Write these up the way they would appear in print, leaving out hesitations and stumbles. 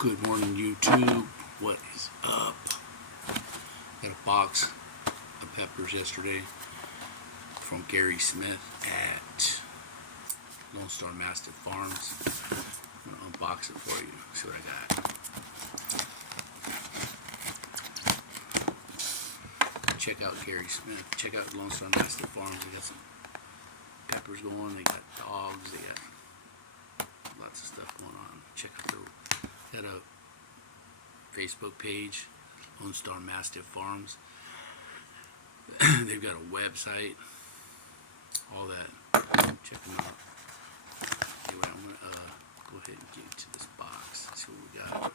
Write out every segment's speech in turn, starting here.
Good morning, YouTube. What is up? Got a box of peppers yesterday from Gary Smith at Lone Star Mastiff Farms. I'm gonna unbox it for you. See what I got. Check out Gary Smith. Check out Lone Star Mastiff Farms. They got some peppers going. They got dogs. They got lots of stuff going on. Check out got a Facebook page, Lone Star Mastiff Farms. They've got a website, all that. Check them out. Anyway, I'm gonna go ahead and get into this box. See what we got.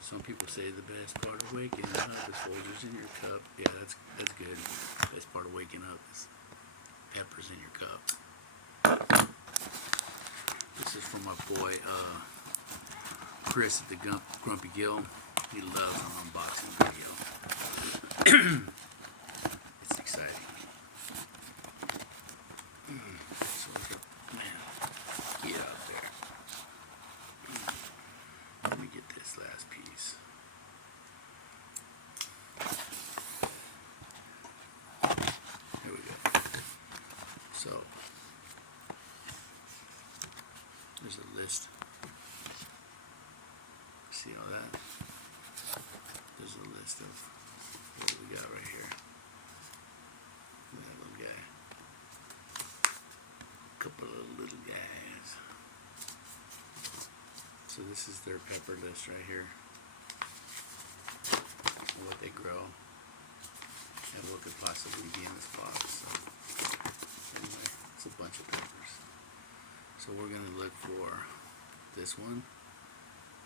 Some people say the best part of waking up is Folgers in your cup. Yeah, that's good. Best part of waking up is peppers in your cup. This is from my boy Chris at the Grumpy Gill. He loves an unboxing video. It's exciting. So man, get out there. Let me get this last piece. Here we go. So there's a list. See all that? There's a list of what we got right here. Look at that little guy. Couple of little guys. So this is their pepper list right here. What they grow and what could possibly be in this box. So anyway, it's a bunch of peppers. So we're gonna look for this one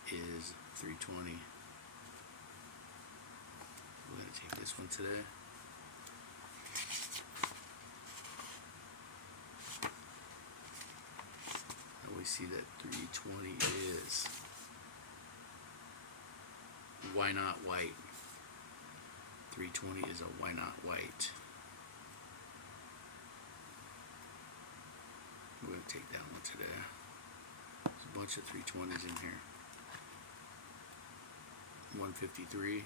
is 320. We're gonna take this one today. And we see that 320 is Why Not White. 320 is a Why Not White. We're going to take that one today. There's a bunch of 320s in here. 153.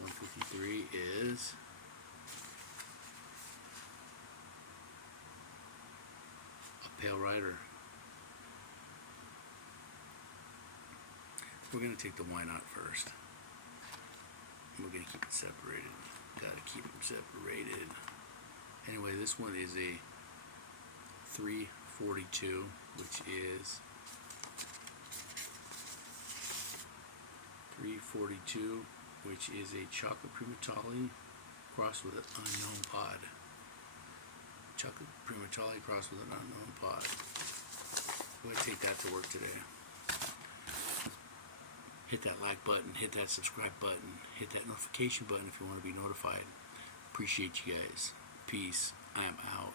153 is a Pale Rider. We're going to take the Why Not first. We're going to keep it separated. Got to keep them separated. Anyway, this one is a 342, which is 342, which is a Chocolate Primatali crossed with an unknown pod. Chocolate Primatali crossed with an unknown pod. We're going to take that to work today. Hit that like button, hit that subscribe button, hit that notification button if you want to be notified. Appreciate you guys. Peace. I am out.